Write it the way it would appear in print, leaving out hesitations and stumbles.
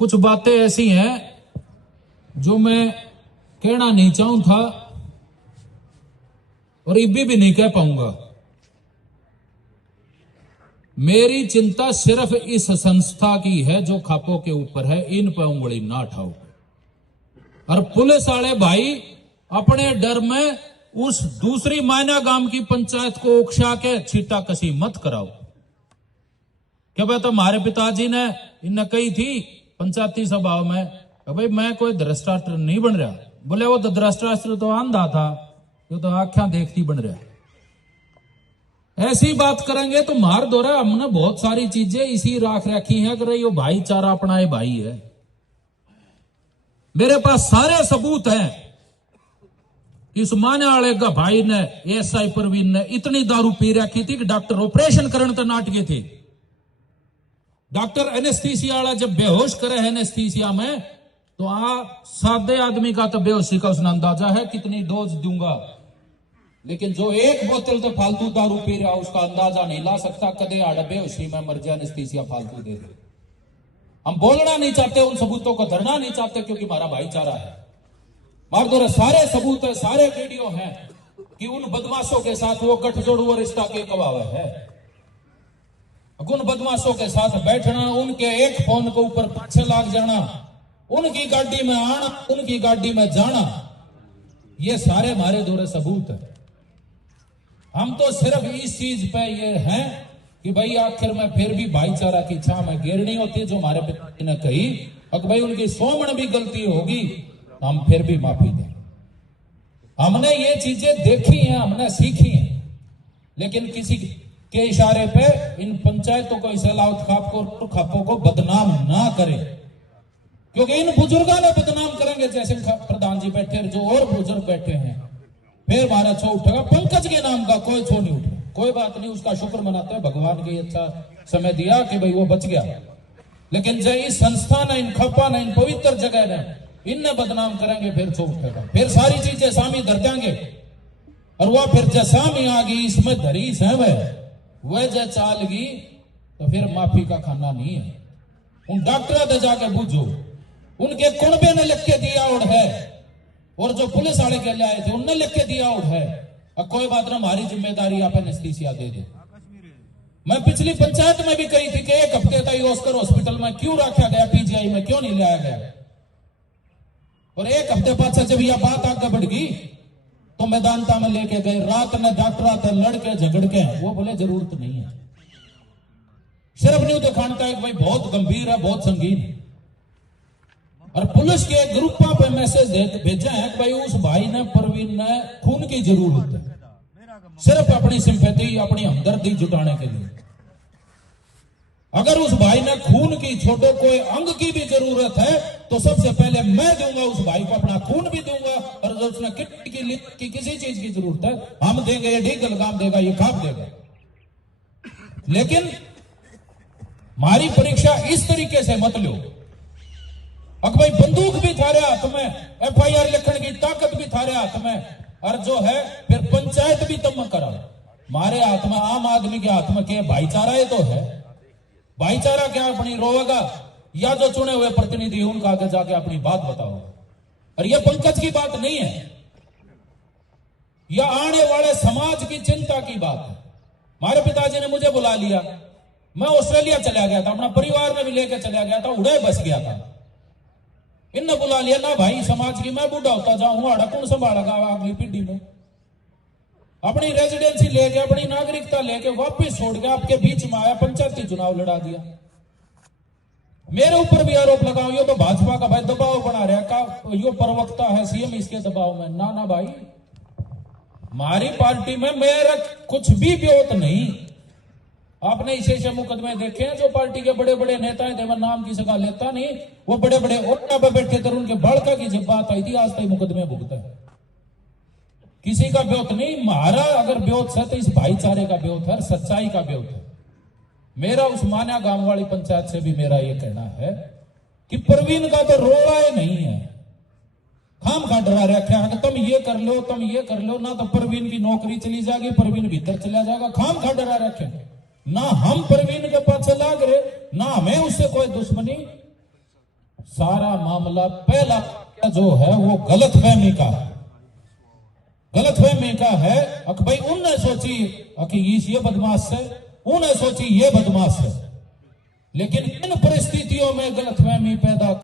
कुछ बातें ऐसी हैं जो मैं कहना नहीं चाहूं था और इब्बी भी नहीं कह पाऊंगा। मेरी चिंता सिर्फ इस संस्था की है जो खापों के ऊपर है, इन पर उंगली ना उठाओ। और पुलिस वाले भाई अपने डर में उस दूसरी मायना गांव की पंचायत को उकसा के छीटा कसी मत कराओ। क्या बात, हमारे पिताजी ने इन्हें कही थी पंचायती सभा में, भाई मैं कोई भ्रष्टाचार नहीं बन रहा। बोले वो तो भ्रष्टाचार तो आंधा था, ये तो आंखें देखती बन रहा। ऐसी बात करेंगे तो मार दो रहा। हमने बहुत सारी चीजें इसी राख रखी है कि ये भाईचारा अपना ये भाई है। मेरे पास सारे सबूत हैं। इस माने वाले का भाई ने, एसआई परवीन ने इतनी दारू पी रखी थी कि डॉक्टर ऑपरेशन करने तो नाटके थे। डॉक्टर एनेस्थीसिया वाला जब बेहोश करे एनेस्थीसिया में, तो सादे आदमी का तो बेहोशी का उसने अंदाजा है कितनी डोज दूंगा, लेकिन जो एक बोतल तो फालतू दारू पी रहा उसका अंदाजा नहीं ला सकता। कदे आड़ा बेहोशी में मर जाए, एनेस्थीसिया फालतू दे दे। हम बोलना नहीं चाहते, उन सबूतों को धरना नहीं चाहते, क्योंकि हमारा भाईचारा है। मार दो सारे सबूत है, सारे वीडियो हैं कि उन बदमाशों के साथ वो गठजोड़ वो रिश्ता के गवाह है। उन बदमाशों के साथ बैठना, उनके एक फोन के ऊपर पीछे लाग जाना, उनकी गाड़ी में आना, उनकी गाड़ी में जाना, ये सारे हमारे दौरे सबूत है। हम तो सिर्फ इस चीज पे ये हैं कि भाई आखिर में फिर भी भाईचारा की छां में गिरनी होती है। जो हमारे पिता ने कही अगर भाई उनकी 100 मन भी गलती होगी हम फिर भी माफी दें। हमने ये चीजें देखी हैं, हमने सीखी हैं, लेकिन किसी के इशारे पे इन पंचायतों को, इस अलाउत खापों को बदनाम ना करें, क्योंकि इन बुजुर्गों ने बदनाम करेंगे। जैसे प्रधान जी बैठे, जो और बुजुर्ग बैठे हैं, फिर हमारा छो उठेगा। पंकज के नाम का कोई छो नहीं उठेगा। कोई बात नहीं, उसका शुक्र मनाते हैं, भगवान के अच्छा समय दिया कि भाई वो बच गया। लेकिन जो इस संस्था ने, इन खपा ने, इन पवित्र जगह ने, इनने बदनाम करेंगे, फिर छो उठेगा। फिर सारी चीजें सामी धर देंगे और वह फिर जसामी आ गई, इसमें धरी सहम है, वह जय चाल गई तो फिर माफी का खाना नहीं है। उन डॉक्टर से जाके पूछो, उनके कुणबे ने लिख के दिया और है, और जो पुलिस वाले के लिए आए थे उनने लिख के दिया और है। अब कोई बात ना, हमारी जिम्मेदारी आप एनेस्थीसिया दे दे। मैं पिछली पंचायत में भी कही थी कि 1 हफ्ते तक ऑस्कर हॉस्पिटल में क्यों रखा गया, पीजीआई में क्यों नहीं लाया गया। और 1 हफ्ते पाछा जब यह बात आगे बढ़ गई तो मैदानता में लेके गए, रात में डॉक्टर थे लड़के झगड़ के, वो बोले जरूरत नहीं है। सिर्फ न्यू दिखाता है कि भाई बहुत गंभीर है, बहुत संगीन है। और पुलिस के ग्रुप पे मैसेज भेजा है कि भाई उस भाई ने, परवीन ने खून की जरूरत है, सिर्फ अपनी सिंपैथी, अपनी हमदर्दी जुटाने के लिए। अगर उस भाई ने खून की, छोटो कोई अंग की भी जरूरत है तो सबसे पहले मैं दूंगा उस भाई को, अपना खून भी दूंगा। और जब उसने किडनी की किसी चीज की जरूरत है हम देंगे, ये ढीगल गाम देगा, ये खाप देगा। लेकिन हमारी परीक्षा इस तरीके से मत लो। अब भाई बंदूक भी थारे हाथ में, एफआईआर लिखने की ताकत भी थारे हाथ में, और जो है फिर पंचायत भी तुम करा। हमारे हाथ में, आम आदमी के हाथ में क्या भाईचारा है तो है। भाईचारा क्या अपनी रोएगा, या जो चुने हुए प्रतिनिधि उनका आगे जाके अपनी बात बताओ। और यह पंकज की बात नहीं है, यह आने वाले समाज की चिंता की बात है। हमारे पिताजी ने मुझे बुला लिया, मैं ऑस्ट्रेलिया चला गया था, अपना परिवार में भी लेकर चला गया था, उड़े बस गया था। इनने बुला लिया ना भाई समाज की, मैं बूढ़ा होता जाऊंगा, कौन संभालेगा अगली पीढ़ी में। अपनी रेजिडेंसी लेके, अपनी नागरिकता लेके वापस छोड़ के आपके बीच में आया, पंचायती चुनाव लड़ा दिया। मेरे ऊपर भी आरोप लगाओ ये तो भाजपा का भाई दबाव बना रहा का, यो प्रवक्ता है सीएम, इसके दबाव में। ना ना भाई, हमारी पार्टी में मेरा कुछ भी ब्योत नहीं। आपने इसे मुकदमे देखे हैं, जो पार्टी के बड़े बड़े नेता हैं, मैं नाम की सगा लेता नहीं, वो बड़े बड़े ओटा पे बैठे थे, उनके बालका की जब बात आई थी आज तक मुकदमे भुगते हैं। किसी का ब्योत नहीं, हमारा अगर ब्योत है तो इस भाईचारे का ब्योत है, सच्चाई का ब्योत है। मेरा उस्मानिया गांव वाली पंचायत से भी मेरा यह कहना है कि परवीन का तो रोड़ा ही नहीं है। खाम खा डरा रखा है, तुम ये कर लो, तुम ये कर लो, ना तो परवीन की नौकरी चली जाएगी, परवीन भीतर चला जाएगा। खाम खा डरा रखे, ना हम परवीन के पास लाग रहे, ना हमें उससे कोई दुश्मनी। सारा मामला पहला जो है वो गलतफहमी का है, गलतफहमी का है। अक भाई उनने सोची कि ये बदमाश है, उन्हें सोची ये बदमाश है, लेकिन इन परिस्थितियों में गलतफहमी पैदा